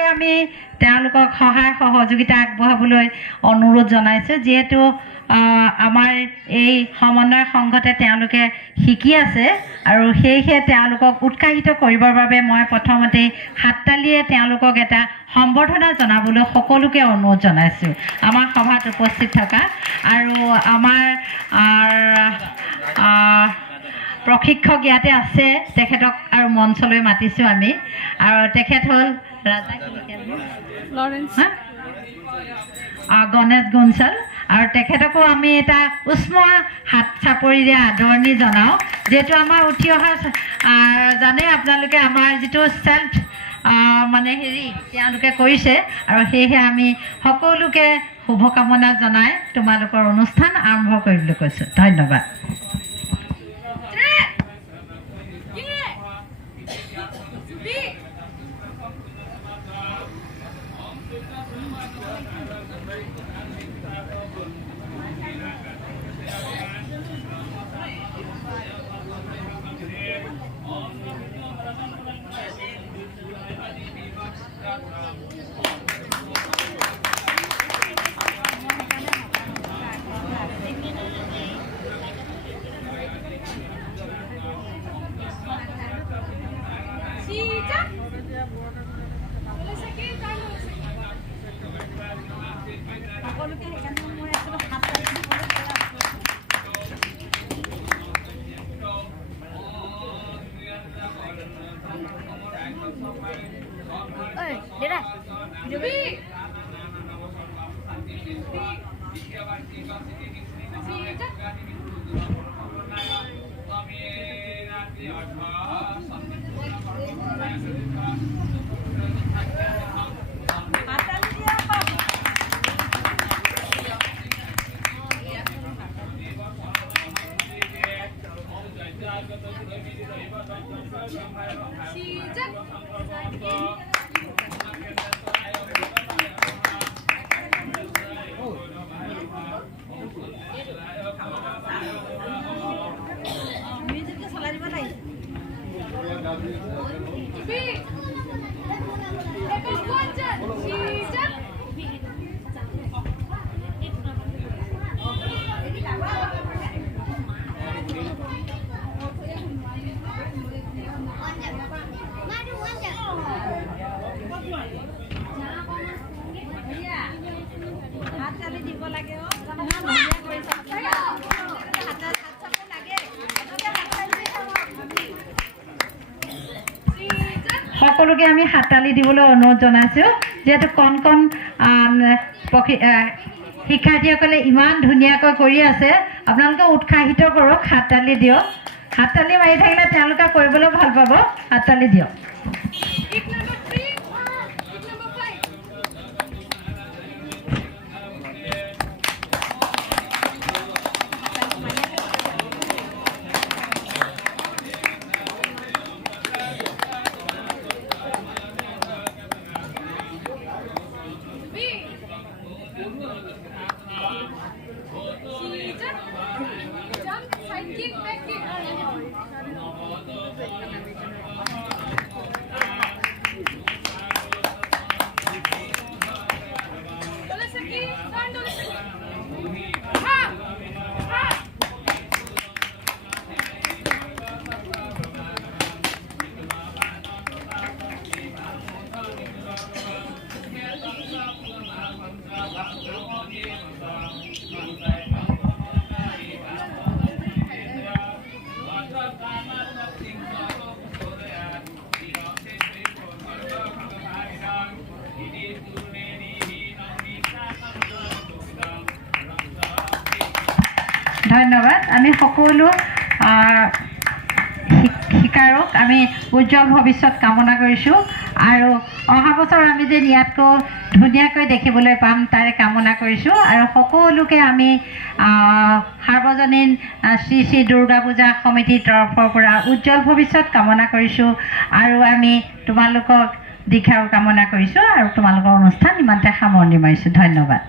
সকলোকে আমি তেওঁলোকক সহায় সহযোগিতা আগবঢ়াবলৈ অনুৰোধ জনাইছোঁ যিহেতু আমাৰ এই সমন্বয় সংঘতে তেওঁলোকে শিকি আছে আৰু সেয়েহে তেওঁলোকক উৎসাহিত কৰিবৰ বাবে মই প্ৰথমতে হাততালিৰে তেওঁলোকক এটা সম্বৰ্ধনা জনাবলৈ সকলোকে অনুৰোধ জনাইছোঁ আমাৰ সভাত উপস্থিত থকা আৰু আমাৰ প্ৰশিক্ষক ইয়াতে আছে তেখেতক আৰু মঞ্চলৈ মাতিছোঁ আমি আৰু তেখেত হ'ল গণেশ গুঞ্চল আৰু তেখেতকো আমি এটা উষ্ম হাত চাপৰিৰে আদৰণি জনাওঁ যিহেতু আমাৰ উঠি অহা জানে আপোনালোকে আমাৰ যিটো চেল্ফ মানে তেওঁলোকে কৰিছে আৰু সেয়েহে আমি সকলোকে শুভকামনা জনাই তোমালোকৰ অনুষ্ঠান আৰম্ভ কৰিবলৈ কৈছোঁ ধন্যবাদ সকলোকে আমি হাততালি দিবলৈ অনুৰোধ জনাইছোঁ যেহেতু কণ কণ শিক্ষাৰ্থীসকলে ইমান ধুনীয়াকৈ কৰি আছে আপোনালোকে উৎসাহিত কৰক হাততালি দিয়ক হাততালি মাৰি থাকিলে তেওঁলোকে কৰিবলৈ ভাল পাব হাততালি দিয়ক ধন্যবাদ আমি সকলো শিকাৰক আমি উজ্জ্বল ভৱিষ্যত কামনা কৰিছোঁ আৰু অহা বছৰ আমি যে ইয়াতকৈ ধুনীয়াকৈ দেখিবলৈ পাম তাৰে কামনা কৰিছোঁ আৰু সকলোকে আমি সাৰ্বজনীন শ্ৰী শ্ৰী দুৰ্গা পূজা সমিতিৰ তৰফৰ পৰা উজ্জ্বল ভৱিষ্যত কামনা কৰিছোঁ আৰু আমি তোমালোকক দীৰ্ঘায়ু কামনা কৰিছোঁ আৰু তোমালোকৰ অনুষ্ঠান ইমানতে সামৰণি মাৰিছোঁ ধন্যবাদ